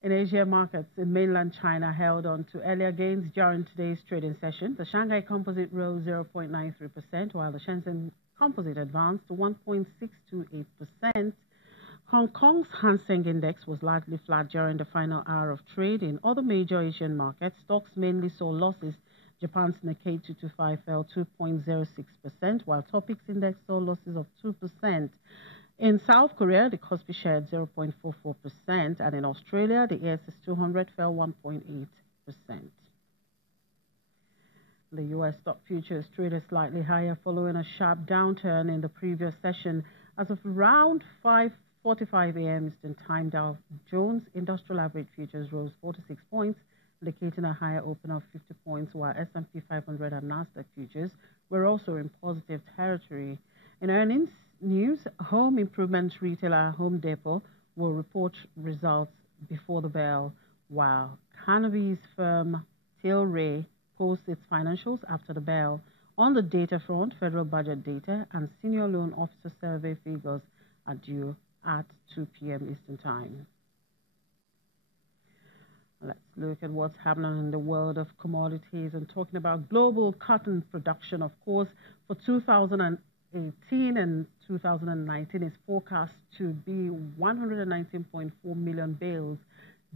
In Asia markets, in mainland China held on to earlier gains during today's trading session. The Shanghai Composite rose 0.93%, while the Shenzhen Composite advanced to 1.628%. Hong Kong's Hang Seng Index was largely flat during the final hour of trade. In other major Asian markets, stocks mainly saw losses. Japan's Nikkei 225 fell 2.06%, while Topix Index saw losses of 2%. In South Korea, the Kospi shared 0.44%, and in Australia, the ASX 200 fell 1.8%. The U.S. stock futures traded slightly higher following a sharp downturn in the previous session. As of around 5:45 a.m. Eastern Time, Dow Jones Industrial Average Futures rose 46 points, indicating a higher open of 50 points, while S&P 500 and Nasdaq futures were also in positive territory. In earnings news, home improvement retailer Home Depot will report results before the bell, while cannabis firm Tilray posts its financials after the bell. On the data front, federal budget data and senior loan officer survey figures are due at 2 p.m. Eastern Time. Let's look at what's happening in the world of commodities and talking about global cotton production. Of course, for 2018 and 2019 is forecast to be 119.4 million bales,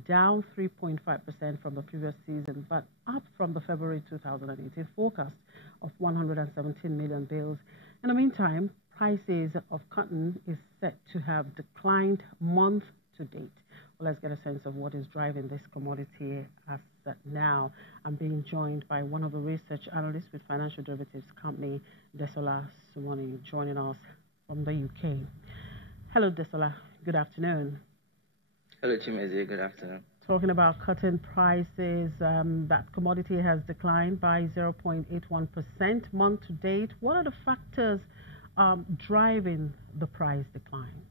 down 3.5% from the previous season, but up from the February 2018 forecast of 117 million bales. In the meantime, prices of cotton is set to have declined month to date. Well, let's get a sense of what is driving this commodity asset now. I'm being joined by one of the research analysts with financial derivatives company, Desola Sumoni, joining us from the UK. Hello, Desola. Good afternoon. Hello, Chimezi. Good afternoon. Talking about cotton prices, that commodity has declined by 0.81% month to date. What are the factors driving the price decline?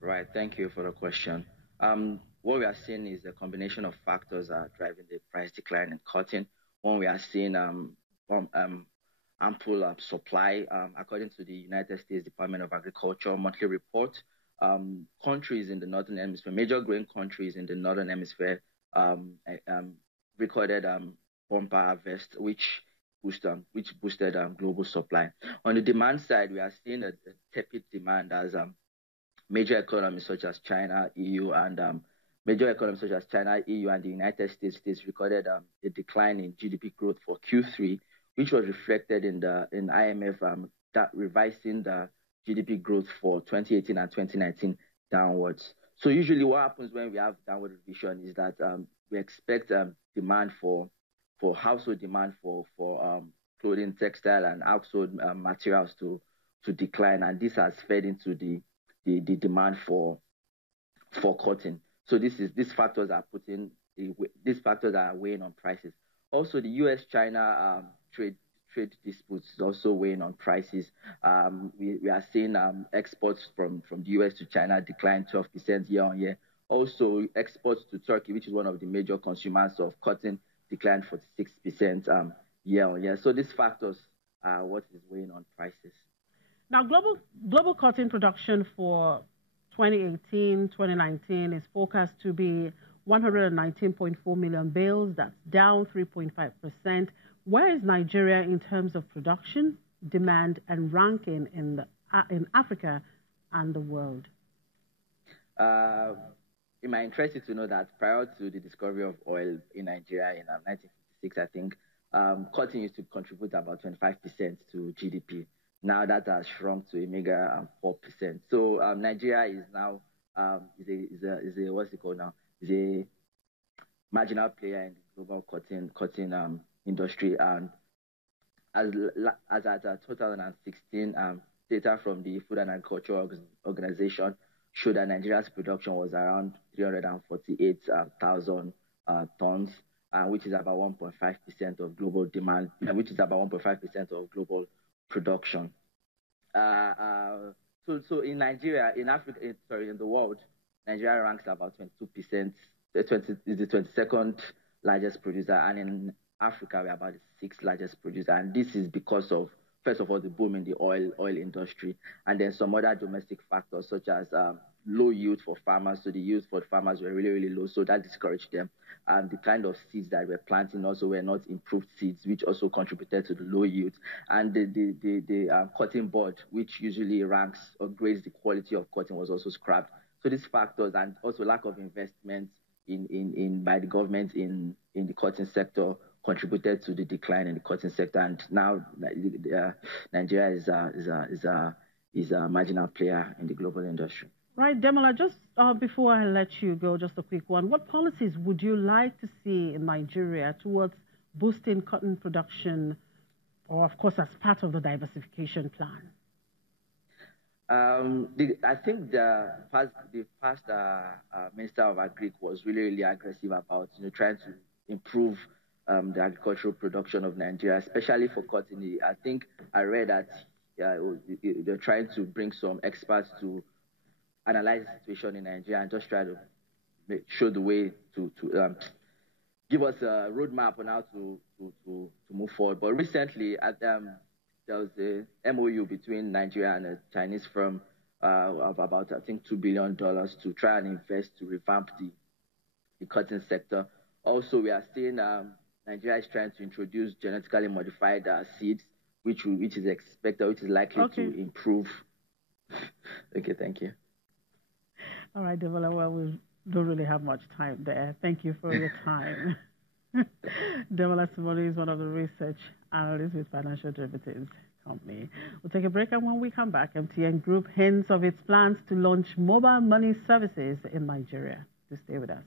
Right. Thank you for the question. What we are seeing is a combination of factors driving the price decline in cotton. One, we are seeing ample supply. According to the United States Department of Agriculture monthly report, countries in the Northern Hemisphere, major grain countries in the Northern Hemisphere, recorded bumper harvest, which boosted global supply. On the demand side, we are seeing a tepid demand as major economies such as China, EU, and the United States recorded a decline in GDP growth for Q3, which was reflected in IMF that revising the GDP growth for 2018 and 2019 downwards. So usually what happens when we have downward revision is that we expect demand for household demand for clothing, textile, and household materials to decline, and this has fed into the demand for cotton. So these factors are weighing on prices. Also, the U.S.-China trade disputes is also weighing on prices. We are seeing exports from the U.S. to China decline 12% year on year. Also, exports to Turkey, which is one of the major consumers of cotton, declined 46% year on year. So these factors are what is weighing on prices. Now, global cotton production for 2018-2019 is forecast to be 119.4 million bales. That's down 3.5%. Where is Nigeria in terms of production, demand, and ranking in Africa and the world? It might interest you to know that prior to the discovery of oil in Nigeria in 1956, I think, cotton used to contribute about 25% to GDP. Now that has shrunk to a meager 4%. So Nigeria is now is a what's it called now? Is a marginal player in the global cotton industry. And as at 2016, data from the Food and Agriculture Organization showed that Nigeria's production was around 348,000 tons, which is about 1.5% of global demand, which is about 1.5% of global production. So in Nigeria, in Africa, in the world, Nigeria ranks about 22%. Is the 22nd largest producer, and in Africa we're about the 6th largest producer. And this is because of, first of all, the boom in the oil industry, and then some other domestic factors such as low yield for farmers, so the yields for farmers were really, really low, so that discouraged them. The kind of seeds that we're planting also were not improved seeds, which also contributed to the low yield. And the cotton board, which usually ranks or grades the quality of cotton, was also scrapped. So these factors, and also lack of investment by the government in the cotton sector, contributed to the decline in the cotton sector. And now Nigeria is a marginal player in the global industry. Right, Demola, just before I let you go, just a quick one. What policies would you like to see in Nigeria towards boosting cotton production, or of course as part of the diversification plan? I think the past Minister of Agric was really, really aggressive about trying to improve the agricultural production of Nigeria, especially for cotton. I think I read that they're trying to bring some experts to analyze the situation in Nigeria and just try to show the way to give us a roadmap on how to move forward. But recently, there was a MOU between Nigeria and a Chinese firm of about, I think, $2 billion to try and invest to revamp the cotton sector. Also, we are seeing Nigeria is trying to introduce genetically modified seeds, which is expected, which is likely to improve. Okay, thank you. All right, Demola, well, we don't really have much time there. Thank you for your time. Demola Simone is one of the research analysts with Financial Derivatives Company. We'll take a break, and when we come back, MTN Group hints of its plans to launch mobile money services in Nigeria. To stay with us.